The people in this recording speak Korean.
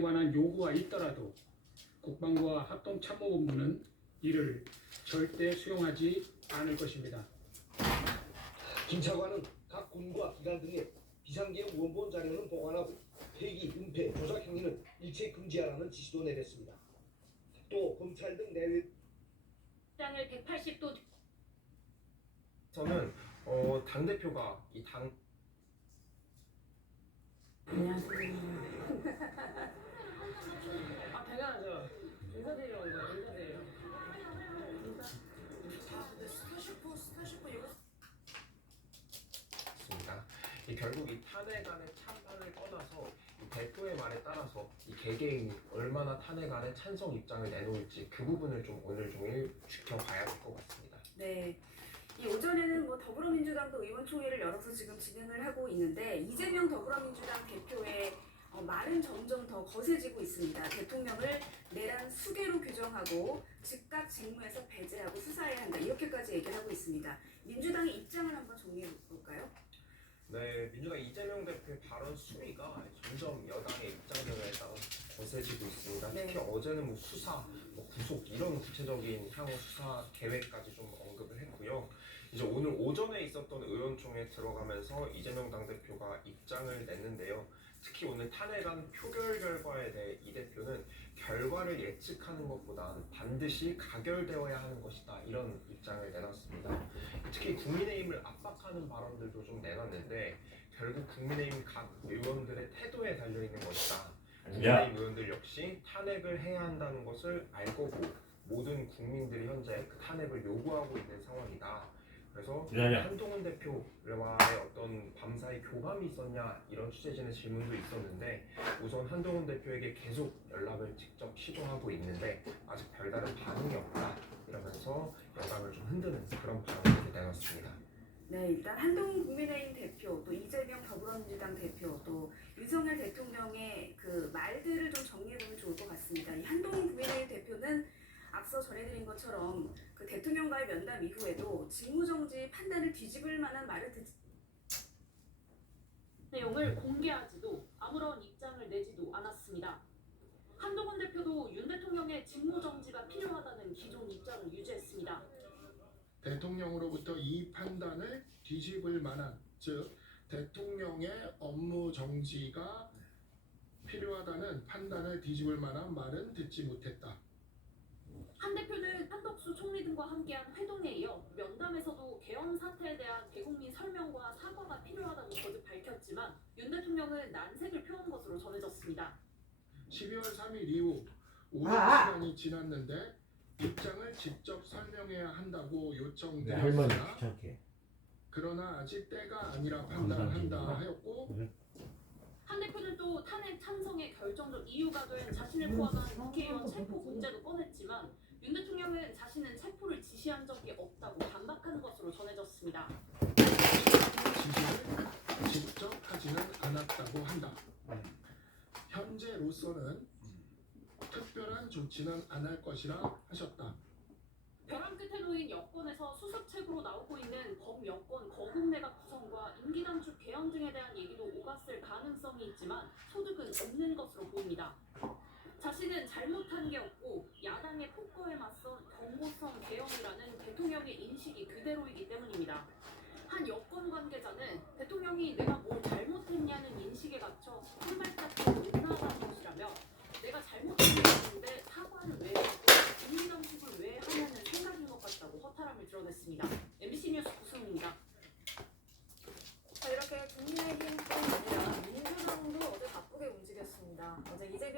관한 요구가 있더라도 국방부와 합동참모본부는 이를 절대 수용하지 않을 것입니다. 김 차관은 각 군과 기관 등의 비상계획 원본 자료는 보관하고 폐기, 은폐, 조작 행위는 일체 금지하라는 지시도 내렸습니다. 또 검찰 등 내외 당을 180도 저는 당대표가 이 당 안녕하세요. 아 당연하죠. 인사드리러 온 거예요. 인사드리러. 스타쉽고 이거. 있습니다. 결국 이 탄핵안의 찬반을 떠나서 이 대표의 말에 따라서 이 개개인이 얼마나 탄핵안에 찬성 입장을 내놓을지 그 부분을 좀 오늘 종일 지켜봐야 될 것 같습니다. 네. 이 오전에는 더불어민주당도 의원총회를 열어서 지금 진행을 하고 있는데 이재명 더불어민주당 대표의 말은 점점 더 거세지고 있습니다. 대통령을 내란 수괴로 규정하고 즉각 직무에서 배제하고 수사해야 한다. 이렇게까지 얘기를 하고 있습니다. 민주당의 입장을 한번 정리해 볼까요? 네, 민주당 이재명 대표의 발언 수위가 점점 여당의 입장들에 따라 거세지고 있습니다. 네. 특히 어제는 수사, 구속 이런 구체적인 향후 수사 계획까지 좀 언급을 했고요. 이제 오늘 오전에 있었던 의원총회에 들어가면서 이재명 당대표가 입장을 냈는데요. 특히 오늘 탄핵안 표결 결과에 대해 이 대표는 결과를 예측하는 것보단 반드시 가결되어야 하는 것이다 이런 입장을 내놨습니다. 특히 국민의힘을 압박하는 발언들도 좀 내놨는데 결국 국민의힘 각 의원들의 태도에 달려있는 것이다. 국민의힘 의원들 역시 탄핵을 해야 한다는 것을 알 거고 모든 국민들이 현재 그 탄핵을 요구하고 있는 상황이다. 그래서 한동훈 대표와의 어떤 밤사이 교감이 있었냐 이런 취재진의 질문도 있었는데 우선 한동훈 대표에게 계속 연락을 직접 시도하고 있는데 아직 별다른 반응이 없다 이러면서 여당을 좀 흔드는 그런 발언을 내놨습니다. 네, 일단 한동훈 국민의힘 대표, 또 이재명 더불어민주당 대표, 또 윤석열 대통령의 그 말들을 좀 정리해보면 좋을 것 같습니다. 이 한동훈 국민의힘 대표는 앞서 전해드린 것처럼 그 대통령과의 면담 이후에도 직무정지 판단을 뒤집을 만한 말을 내용을 공개하지도 아무런 입장을 내지도 않았습니다. 한동훈 대표도 윤 대통령의 직무정지가 필요하다는 기존 입장을 유지했습니다. 대통령으로부터 이 판단을 뒤집을 만한, 즉 대통령의 업무 정지가 필요하다는 판단을 뒤집을 만한 말은 듣지 못했다. 한 대표는 한덕수 총리 등과 함께한 회동에 이어 면담에서도 계엄 사태에 대한 대국민 설명과 사과가 필요하다고 거듭 밝혔지만 윤 대통령은 난색을 표한 것으로 전해졌습니다. 12월 3일 이후 오랜 시간이 지났는데 입장을 직접 설명해야 한다고 요청드렸으나 그러나 아직 때가 아니라 판단한다 하였고 한 대표는 또 탄핵 찬성의 결정적 이유가 된 자신을 포함한 국회의원 체포 문제도 꺼냈지만 윤 대통령은 자신은 체포를 지시한 적이 없다고 반박하는 것으로 전해졌습니다. 지시를 직접 하지는 않았다고 한다. 현재로서는 특별한 조치는 안 할 것이라 하셨다. 벼랑 끝에 놓인 여권에서 수습책으로 나오고 있는 범여권 거국내각 구성과 임기 단축 개헌 등에 대한 얘기도 오갔을 가능성이 있지만 소득은 없는 것으로 보입니다. 자신은 잘못한 게 없고 야당의 폭거에 맞선 경고성 개헌이라는 대통령의 인식이 그대로이기 때문입니다. 한 여권 관계자는 대통령이 내가 뭘 잘못했냐는 인식에 갇혀 한 발짝도 못 나간 것이라며 내가 잘못한 게 없는데 사과를 왜 했고 임기 단축을 왜 하냐는 생각인 것 같다고 허탈함을 드러냈습니다. MBC 뉴스 구승우입니다. 자, 이렇게 국민의힘뿐 아니라 민주당도 어제 바쁘게 움직였습니다. 어제 이재명